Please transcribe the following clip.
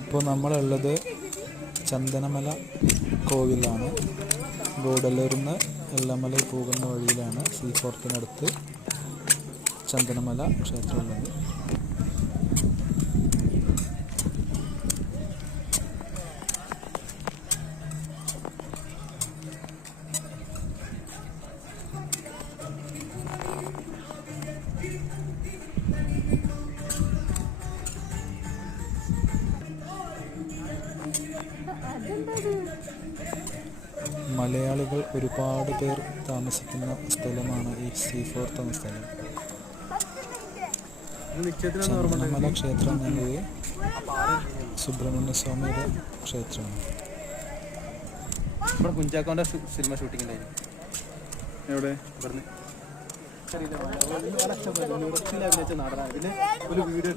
ഇപ്പോൾ നമ്മളുള്ളത് ചന്ദനമല കോവിലാണ്. ഗൂഡല്ലൂരിന്ന് എല്ലമല പോകുന്ന വഴിയിലാണ് സീഫോർത്തിനടുത്ത് ചന്ദനമല ക്ഷേത്രമുള്ളത്. മലയാളികൾ ഒരുപാട് പേർ താമസിക്കുന്ന സ്ഥലമാണ് ഈ സീഫോർത്ത് എന്ന സ്ഥലം. ചന്ദനമല ക്ഷേത്രം എന്നത് സുബ്രഹ്മണ്യ സ്വാമിയുടെ ക്ഷേത്രമാണ്. ഇവിടെ കുഞ്ചാക്കോന്റെ സിനിമ ഷൂട്ടിംഗ് ഉണ്ടായിരുന്നു. എവിടെ? ഒരു വീഡിയോ